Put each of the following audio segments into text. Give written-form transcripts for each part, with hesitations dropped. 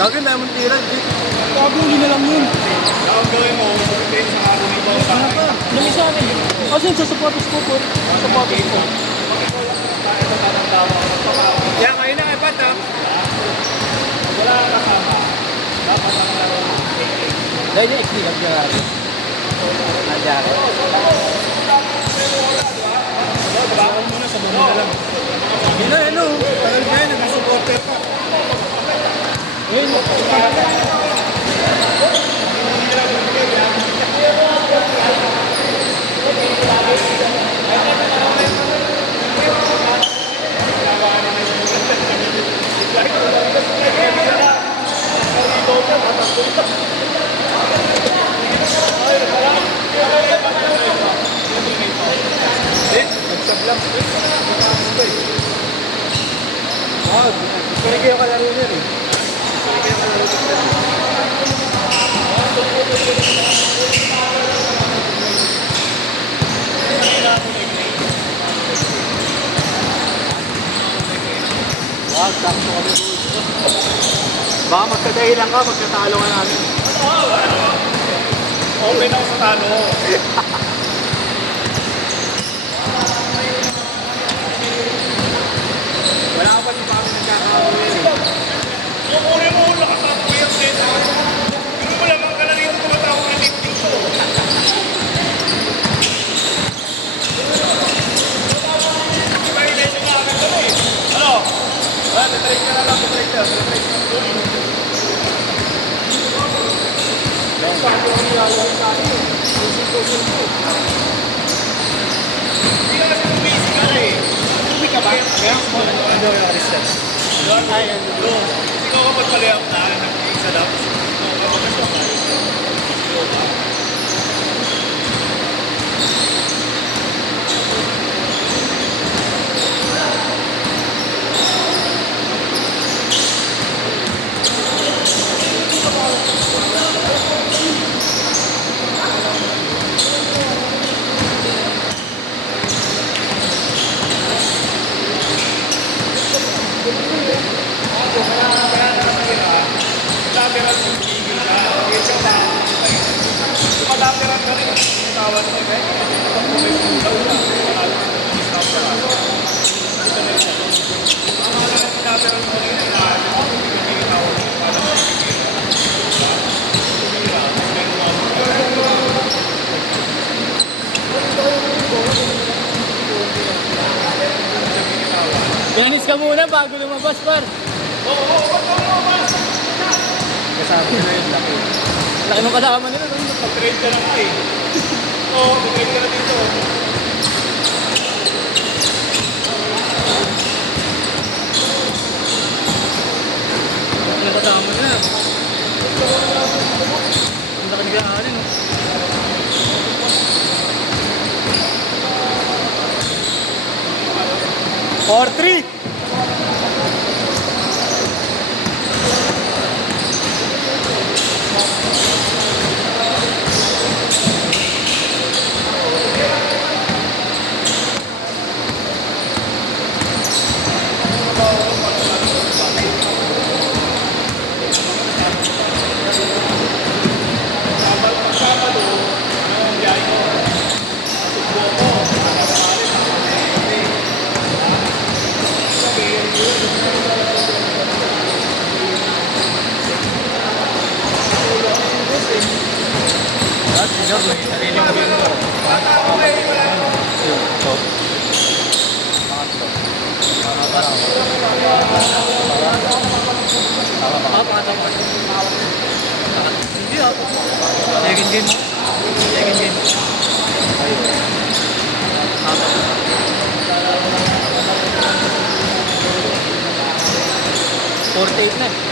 Gagawin tayo mong tira, Jake. Gagawin na lang yun. Ang gawin mo, okay, sa araw nito. Ano pa? Dami sa akin. Kasi sa sapatos ko po. Sa sapatos ko. Kaya kayo na, ipat ha. Wala kang kasama. Dapat ang laro. Dahil niya ikilab niya natin. Nangyari. Bakit muna sa bumba na lang. Yun na, ano. Tagal ka yun, nag-supporter ka. Ngayon, Pinigyan ka laro yun eh. wag, sakto kami. Baka magkadahilan ka, magkatalo ka namin. Open ako sa talo. Wala ka pa di ba kami nagkakawin eh. Kukunin mo ulo ka sa kuyang din. Hindi mo lamang ka na rito tumatawag na lifting ko. Iba yung leche na agad kami. Ano? Titrake ka na lang, titrake ka. Titrake ka. Hindi ka kasi busy ka na eh. Hindi ka ba? Kaya mo ano yung resistance? Ay, ikaw kapag palayaw na, nag-isa lang. Lateral yung tigil na. Lateral ka rin. Tawad mo eh. Lateral mo rin. Pinanis ka muna bago lumabas, par. Kasabi na yun, laki. Laki ng kasama nila. Pag-trade ka na nga eh. Oo, pag-trade ka na dito. Laki ng kasama nila. Ang laki ng kaanin, no? Or 3! Hindi ah. Second game. Second game. Forty-eight na eh.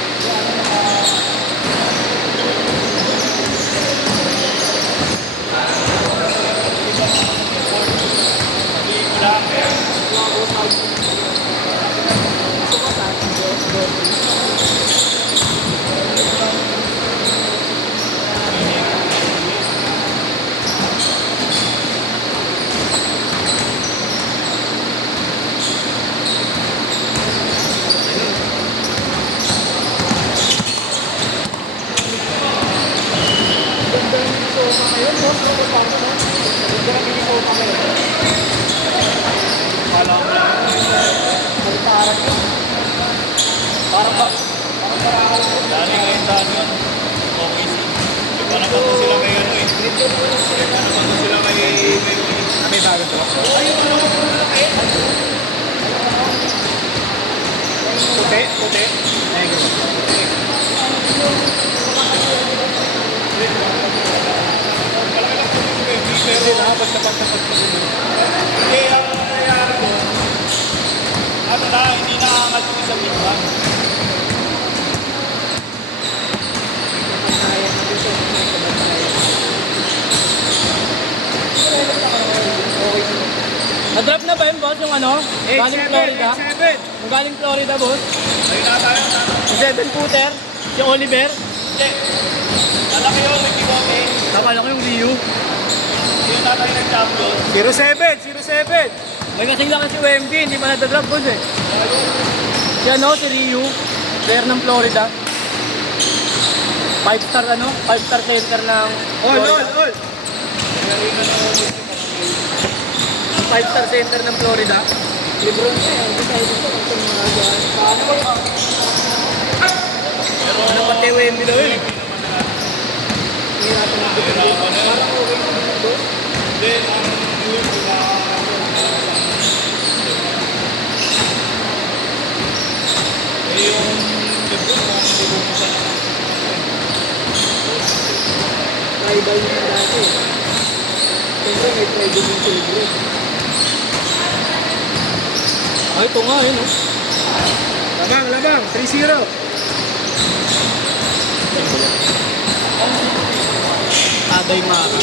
Kala mo lang. Dali ngayon daan yun. Okay si. Iba naman to sila may ano eh. Iba naman to sila may... May bago to. Puti, puti. Pero basta hindi, ang nangyayari ko, ano na, hindi nakaangat yung isang bitba. Na-drop na ba yun, boss? Yung ano? Galing Florida? Yung galing Florida, boss? Ayun na tayo, Yung 7-footer? Si Oliver? hindi. Lalaki yun, may kibote. Tama lang yung Ryu. Yung tatay ng champion. 07. May kasing lang si UMG, hindi pa na-drop, boss eh. Si ano, si Ryu. Player ng Florida. 5-star ano? 5-star center ng Florida. 5-star center ng Florida. Lebron na yan. Ano pati UMG daw yun? Then, ang yun, yung Lebron, hindi mo pa sana. Tribal niya dati. Siyempre may tribal yung Lebron. Ay, ito nga yun, oh. Labang. 3-0. Aday Mara.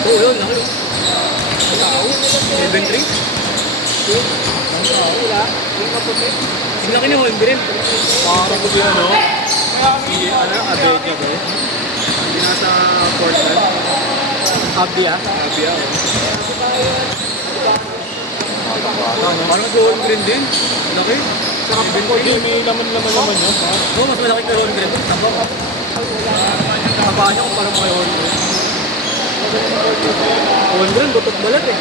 Oo, yun. Laki. 7-3? Wala. Yung laki ni Holmgren. Parang ko din ano. Si Abedya ba eh? Hindi nasa Portland. Abdi, ah. Abia. Parang si Holmgren din. Laki. Sarap po. May laman-laman naman yun. Oo, mas malaki kay Holmgren. Taba. Taba niya kung parang may Holmgren. Holmgren, butot balat eh.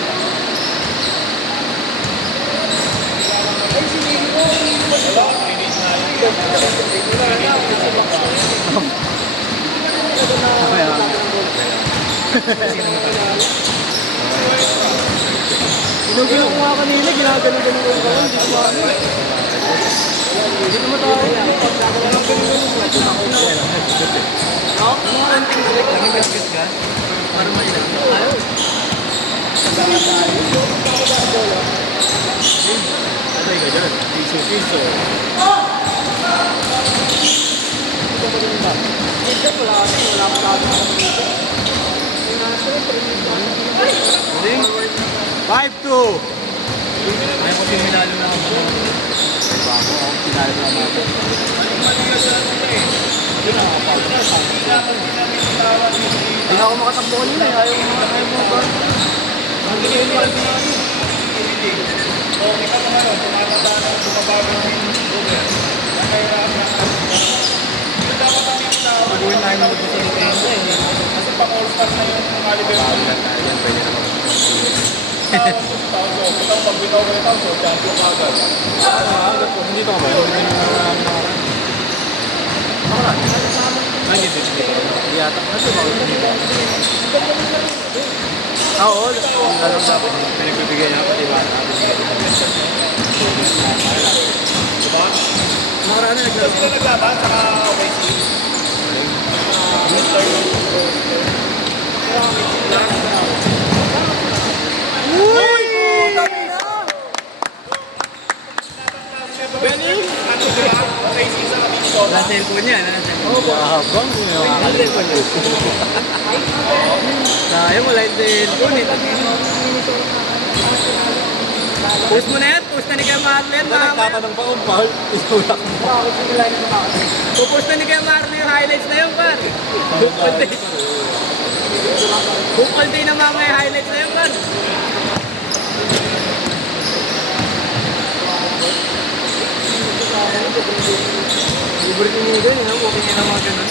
Sinugin ko nga kanina, ginaganon-ganon ko ako, hindi ko ano. Hindi naman tayo. No? Mga konting break lang, gasgas ka. Para mailan. Ayaw. Atay ka dyan. Piso. Dito, wala kasi, wala pa lahat ng dito. Galing. 5-2. Ayaw ko sinilalo na ako. Bago ako pinalo na natin. Hindi na ako makatakbo kanina eh. Ayaw mo ba? Ang ganyan niya. Ikaw naman, tumatanda na, tumabago ng Uber. Dapat ang yung tao. Pag-uwin tayo naman sa Nintendo eh. Kasi pang all-star na yung Oliver. Pwede naman. Ito, pag bitaw ko ito, so champion ka agad. Hindi pa ba? Hindi na marami nakaraan. Hindi. Yata. Ano ba? Oo. Ang lalong dapat. Pinagbibigay niya pati ba? Diba? Nakaraan na naglaro. Sila naglaban sa OKC. Uy! Benny? Ano sila? OKC sa Minnesota. Wala cellphone yan. Oh, habang Wala cellphone yan. Sayang wala yung cellphone eh. Post mo na yan. Post na ni Kuya Marlon. nagtatanong pa kung bakit isulak mo. Pupost na ni Kuya Marlon yung highlights na yun, par. Book all day. Book all day na mga highlights na yun, par. Favorite ni Nigan, yun, okay niya naman ganun.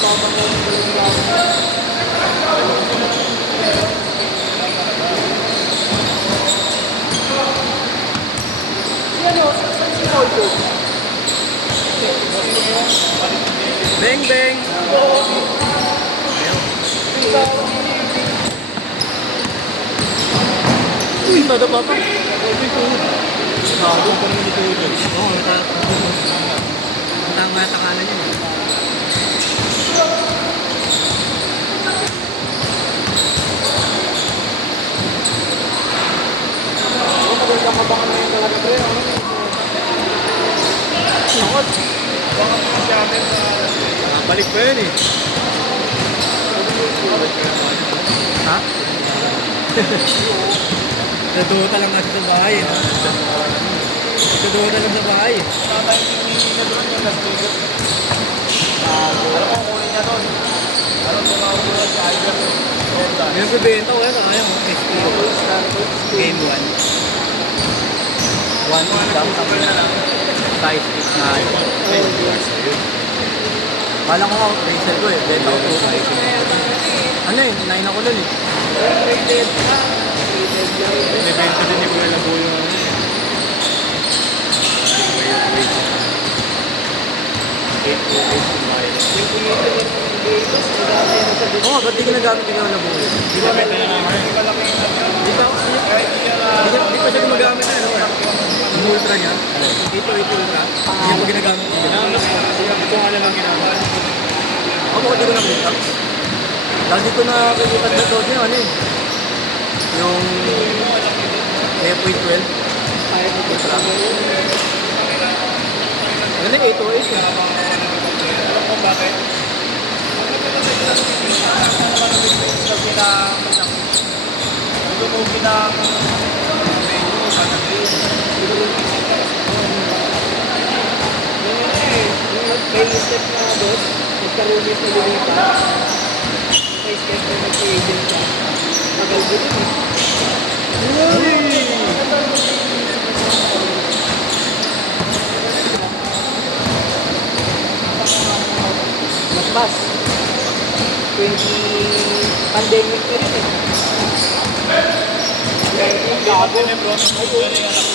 Beng, beng! Uy, bada pa pa. Bago pa naman ito yun. Oo, tama yung takalan yun. Maganda kabangan na yung talaga pre. Nakot. Balik pa yun eh. Ha? Naduta lang kasi sa bahay. Naduta lang sa bahay. Tatay yung na doon yung nag-tugot. Alam ko kunin niya doon. Alam ko nga ako sa Iger. May nagbibenta ko yan. Kaya mo. Game 1. 1 lang. Tapos na lang. Size 8 na. Kala ko nga, racer ko eh. Benta ko 2 size. Ano eh, 9 ako nun eh. Nibenta din ni Kuya Labo yung ano eh. Oo nga, ba't di ginagamit ikaw na buhay? Ginamit na namin. Di pa, di pa siya gumagamit na ano eh. Yung ultra niya, 808 ultra, hindi pa ginagamit niya. Ginamit ko. Sinabi ko nga naman ginamit. Ako di ko nakita. Lagi ko nakikita dito yung ano eh. Yung F812. Ultra. Ano yung 808 eh. Alam ko bakit? Ito mo pinang menu sa naging. May step na boss, nagkarulis na lumita. May step na nag-agent siya. Nag-agent din eh. Mas 20 pandemic na rin eh. Gago. Galing anak